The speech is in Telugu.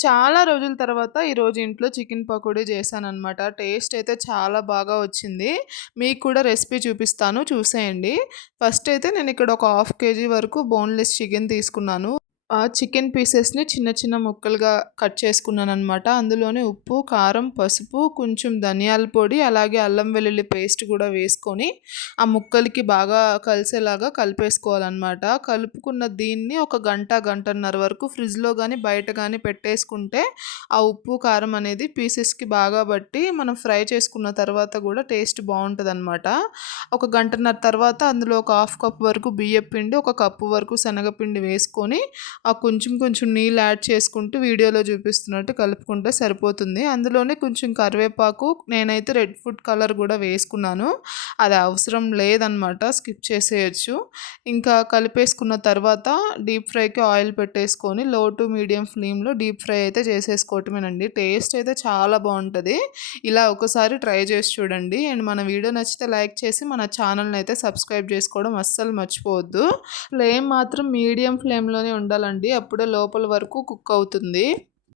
చాలా రోజుల తర్వాత ఈరోజు ఇంట్లో చికెన్ పకోడీ చేశాననమాట. టేస్ట్ అయితే చాలా బాగా వచ్చింది. మీకు కూడా రెసిపీ చూపిస్తాను చూసేయండి. ఫస్ట్ అయితే నేనిక్కడ ఒక హాఫ్ కేజీ వరకు బోన్‌లెస్ చికెన్ తీసుకున్నాను. ఆ చికెన్ పీసెస్‌ని చిన్న చిన్న ముక్కలుగా కట్ చేసుకున్నాననమాట. అందులోనే ఉప్పు, కారం, పసుపు, కొంచెం ధనియాల పొడి, అలాగే అల్లం వెల్లుల్లి పేస్ట్ కూడా వేసుకొని, ఆ ముక్కలకి బాగా కలిసేలాగా కలిపేసుకోవాలనమాట. కలుపుకున్న దీన్ని ఒక గంట, గంటన్నర వరకు ఫ్రిడ్జ్‌లో గానీ, బయట గానీ పెట్టేసుకుంటే, ఆ ఉప్పు, కారం అనేది పీసెస్‌కి బాగా బట్టి, మనం ఫ్రై చేసుకున్న తర్వాత గూడా టేస్ట్ బావుంటదనమాట. ఒక గంటన్నర తర్వాత అందులో ఒక హాఫ్ కప్ వరకు బియ్యపు పిండి, ఒక కప్పు వరకు శనగపిండి వేసుకొని, ఆ కొంచెం కొంచెం నీళ్ళు యాడ్ చేసుకుంటూ వీడియోలో చూపిస్తున్నట్టు కలుపుకుంటే సరిపోతుంది. అందులోనే కొంచెం కరివేపాకు, నేనైతే రెడ్ ఫుడ్ కలర్ గూడా వేసుకున్నాను. అది అవసరం లేదనమాట, స్కిప్ చేసేయొచ్చు. ఇంకా కలిపేసుకున్న తర్వాత డీప్ ఫ్రైకి ఆయిల్ పెట్టేసుకొని లో టు మీడియం ఫ్లేమ్‌లో డీప్ ఫ్రై అయితే చేసేసుకోవటమేనండి. టేస్ట్ అయితే చాలా బావుంటది. ఇలా ఒకసారి ట్రై చేసి చూడండి. అండ్ మన వీడియో నచ్చితే లైక్ చేసి మన ఛానల్‌ని అయితే సబ్స్క్రైబ్ చేసుకోవడం అస్సలు మర్చిపోవద్దు. ఫ్లేమ్ మాత్రం మీడియం ఫ్లేమ్‌లోనే ఉండాలండి. అప్పుడే లోపల వరకు కుక్ అవుతుంది.